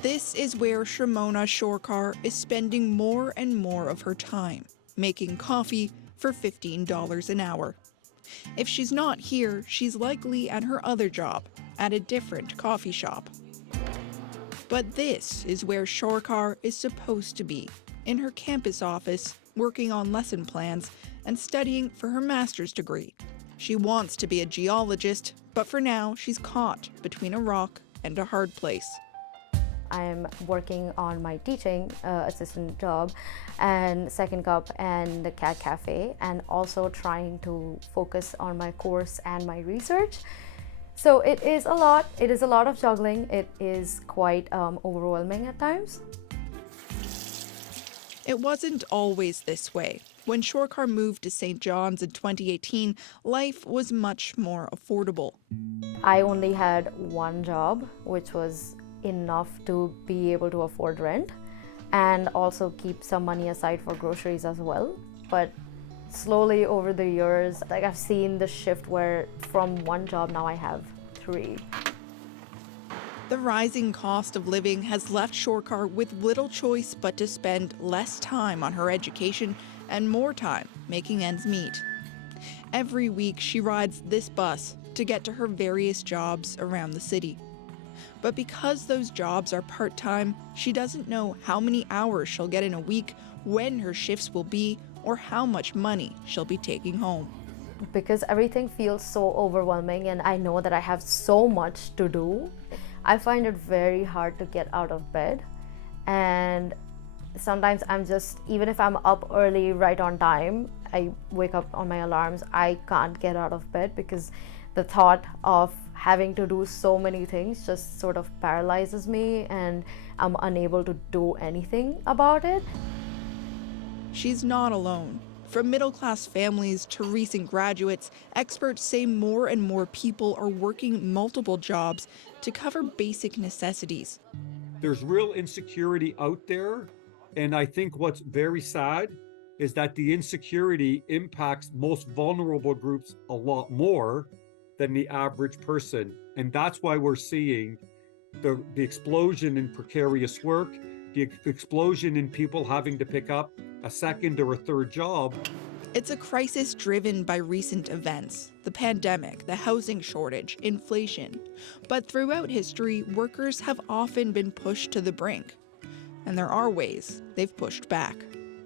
This is where Shimona Shorkar is spending more and more of her time, making coffee for $15 an hour. If she's not here, she's likely at her other job, at a different coffee shop. But this is where Shorkar is supposed to be, in her campus office, working on lesson plans and studying for her master's degree. She wants to be a geologist, but for now she's caught between a rock and a hard place. I'm working on my teaching assistant job and second cup and the cat cafe, and also trying to focus on my course and my research. So it is a lot of juggling. It is quite overwhelming at times. It wasn't always this way. When Shorkar moved to St. John's in 2018, life was much more affordable. I only had one job, which was enough to be able to afford rent and also keep some money aside for groceries as well. But slowly over the years, I've seen the shift where from one job now I have three. The rising cost of living has left Shorkar with little choice but to spend less time on her education and more time making ends meet. Every week she rides this bus to get to her various jobs around the city. But because those jobs are part-time, she doesn't know how many hours she'll get in a week, when her shifts will be, or how much money she'll be taking home. Because everything feels so overwhelming and I know that I have so much to do, I find it very hard to get out of bed. And sometimes even if I'm up early, right on time, I wake up on my alarms, I can't get out of bed because the thought of having to do so many things just sort of paralyzes me and I'm unable to do anything about it. She's not alone. From middle-class families to recent graduates, experts say more and more people are working multiple jobs to cover basic necessities. There's real insecurity out there, and I think what's very sad is that the insecurity impacts most vulnerable groups a lot more than the average person. And that's why we're seeing the explosion in precarious work, the explosion in people having to pick up a second or a third job. It's a crisis driven by recent events, the pandemic, the housing shortage, inflation. But throughout history, workers have often been pushed to the brink. And there are ways they've pushed back.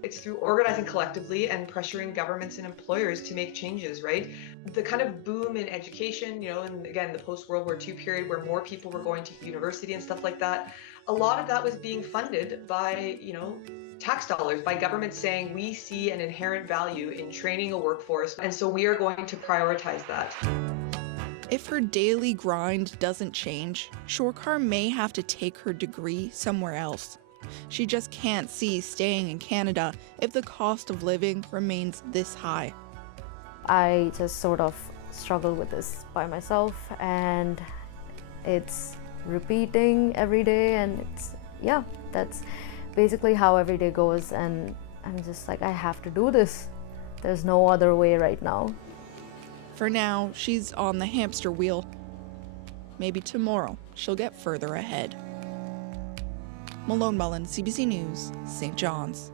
It's through organizing collectively and pressuring governments and employers to make changes, right? The kind of boom in education, and again, the post-World War II period where more people were going to university and stuff like that, a lot of that was being funded by, tax dollars, by governments saying we see an inherent value in training a workforce, and so we are going to prioritize that. If her daily grind doesn't change, Shorkar may have to take her degree somewhere else. She just can't see staying in Canada if the cost of living remains this high. I just sort of struggle with this by myself, and it's repeating every day, and that's basically how every day goes, and I'm just like, I have to do this. There's no other way right now. For now, she's on the hamster wheel. Maybe tomorrow she'll get further ahead. Malone Mullen, CBC News, St. John's.